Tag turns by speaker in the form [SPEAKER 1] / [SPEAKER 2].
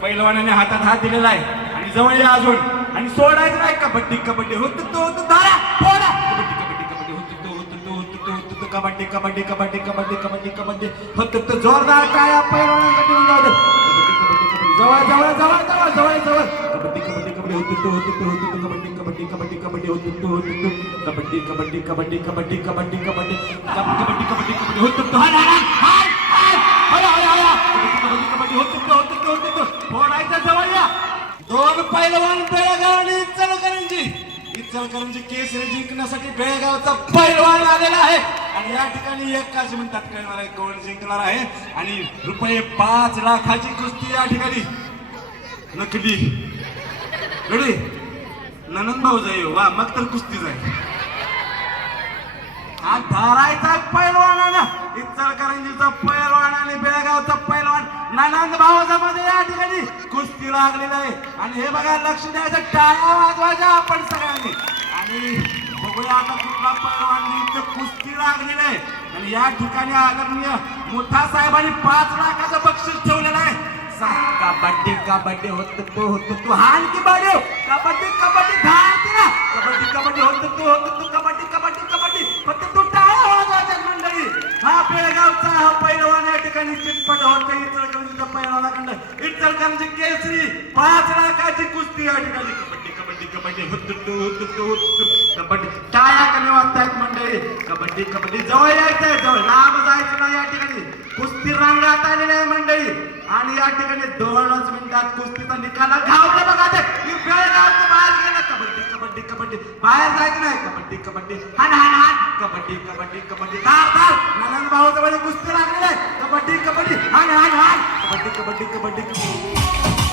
[SPEAKER 1] पैलवानाने हातात हात दिलेला आहे आणि जवळ या अजून आणि सोडायचं नाही कबड्डी कबड्डी होत तो होत धारा फोडा कबड्डी कबड्डी कबड्डी होत तो होत तो तो कबड्डी कबड्डी कबड्डी कबड्डी कबड्डी कबड्डी होत तो जोरदार काय पैलवानाकडे जाऊ दे कबड्डी कबड्डी कबड्डी जवळ जवळ जवळ जवळ जवळ जवळ कबड्डी कबड्डी कबड्डी होत तो होत तो होत कबड्डी कबड्डी कबड्डी कबड्डी होत तो होत तो कबड्डी कबड्डी कबड्डी कबड्डी कबड्डी कबड्डी कबड्डी कबड्डी कबड्डी होत तो दोन पैलवान बेळगाव आणि इचलकरंजी. इचलकरंजी केसरी जिंकण्यासाठी बेळगावचा पैलवान आलेला आहे. आणि या ठिकाणी एकाच मिनिटात कळणार आहे कोण जिंकणार आहे. आणि रुपये पाच लाखाची कुस्ती या ठिकाणी. नकली. गडी. ननंद भाऊ जाई हो. वा मग तर कुस्ती जाईल हा धारायचा पैलवान आला इचलकरंजीचा पैलवान आणि बेळगावचा पैलवान ननंद भावामध्ये या ठिकाणी कुस्ती लागलेली आहे. आणि हे बघा लक्ष द्यायचं टाळ्या वाजवायच्या आपण सगळ्यांनी. आणि बघूया आता कुठला पैलवान इथं कुस्ती लागलेली आहे. आणि या ठिकाणी आदरणीय मोठा साहेबांनी पाच लाखाचं बक्षीस ठेवलेलं आहे. कबड्डी कबड्डी होत तो होत तू. हान की बाडो कबड्डी कबड्डी धाडती ना. कबड्डी कबड्डी होत तू होत तू. हा बेळगावचा हा पैलवान या ठिकाणी चितपट होत इचलकरंजीचा खंड इचलकरंजी केसरी पाच लाखाची कुस्ती या ठिकाणी. कबड्डी कबड्डी कबड्डी कबड्डी टाळ्या कमी वाजतायत मंडळी. कबड्डी कबड्डी जवळ यायचंय जवळ. लांब जायचं ना या ठिकाणी. कुस्ती रंगात आलेली आहे मंडळी. आणि या ठिकाणी दोनच मिनिटात कुस्तीचा निकाल घावलं बघा ते. बेळगावचं बाहेर गेलं. कबड्डी कबड्डी कबड्डी. बाहेर जायचं नाही. कबड्डी कबड्डी. हान हान हान. कबड्डी कबड्डी कबड्डी. मावसामध्ये कुस्ती लागलेली आहे. कबड्डी कबड्डी. हाण हाण हाण कबड्डी कबड्डी कबड्डी कबड्डी.